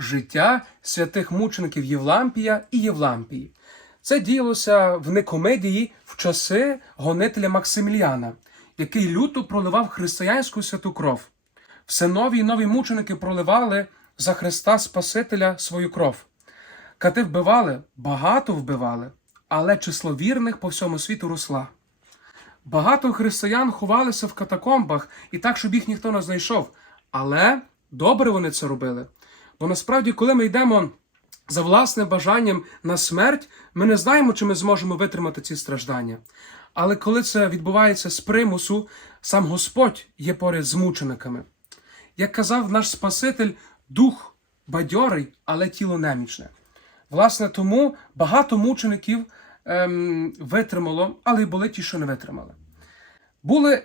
життя святих мучеників Євлампія і Євлампії. Це діялося в Никомедії в часи гонителя Максиміліана, який люто проливав християнську святу кров. Все нові і нові мученики проливали за Христа Спасителя свою кров. Кати вбивали, багато вбивали, але число вірних по всьому світу росла. Багато християн ховалися в катакомбах і так, щоб їх ніхто не знайшов. Але добре вони це робили. Бо насправді, коли ми йдемо за власним бажанням на смерть, ми не знаємо, чи ми зможемо витримати ці страждання. Але коли це відбувається з примусу, сам Господь є поряд з мучениками. Як казав наш Спаситель, дух бадьорий, але тіло немічне. Власне, тому багато мучеників ем, витримало, але й були ті, що не витримали. Були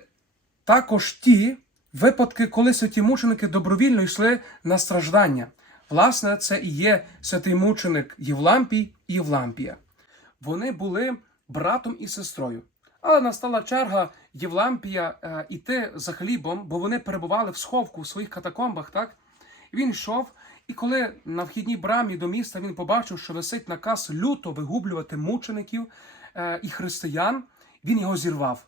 також ті випадки, коли святі мученики добровільно йшли на страждання. Власне, це і є святий мученик Євлампій і Євлампія. Вони були братом і сестрою. Але настала черга Євлампія е, іти за хлібом, бо вони перебували в сховку в своїх катакомбах, так? Він йшов, і коли на вхідній брамі до міста він побачив, що висить наказ люто вигублювати мучеників е, і християн, він його зірвав.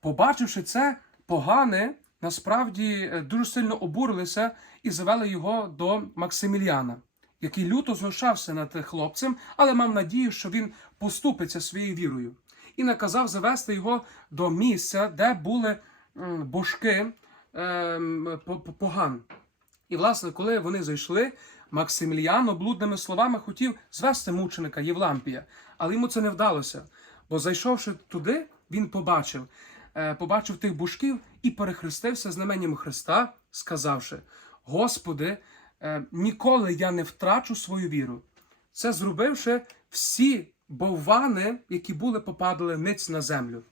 Побачивши це, погани насправді е, дуже сильно обурилися і завели його до Максиміліана, який люто знущався над хлопцем, але мав надію, що він поступиться своєю вірою, і наказав завести його до місця, де були божки ем, по- по- поган. І, власне, коли вони зайшли, Максиміліан облудними словами хотів звести мученика Євлампія, але йому це не вдалося. Бо зайшовши туди, він побачив, побачив тих бушків і перехрестився знаменем Христа, сказавши: Господи, е, ніколи я не втрачу свою віру. Це зробивши всі боввани, які були попадали ниць на землю.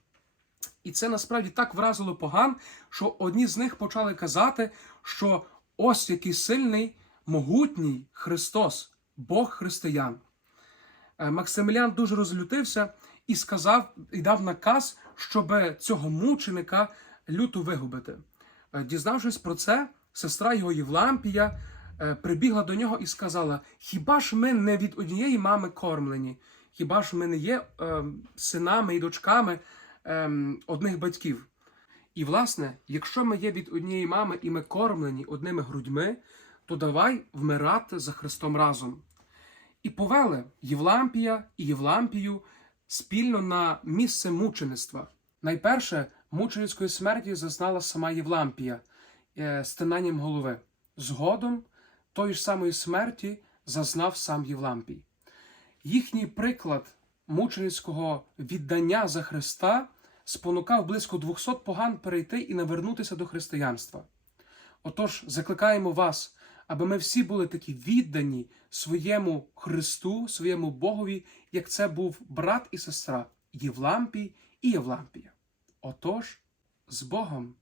І це насправді так вразило поган, що одні з них почали казати, що ось який сильний, могутній Христос, Бог християн. Е, дуже розлютився і сказав, і дав наказ, щоб цього мученика люто вигубити. Е, Дізнавшись про це, сестра його Євлампія е, прибігла до нього і сказала: Хіба ж ми не від однієї мами кормлені? Хіба ж ми не є е, синами і дочками е, одних батьків? І, власне, якщо ми є від однієї мами і ми кормлені одними грудьми, то давай вмирати за Христом разом. І повели Євлампія і Євлампію спільно на місце мучеництва. Найперше мученицької смерті зазнала сама Євлампія е, стинанням голови. Згодом тої ж самої смерті зазнав сам Євлампій. Їхній приклад мученицького віддання за Христа спонукав близько 200 поган перейти і навернутися до християнства. Отож, закликаємо вас, аби ми всі були такі віддані своєму Христу, своєму Богові, як це був брат і сестра Євлампій і Євлампія. Отож, з Богом!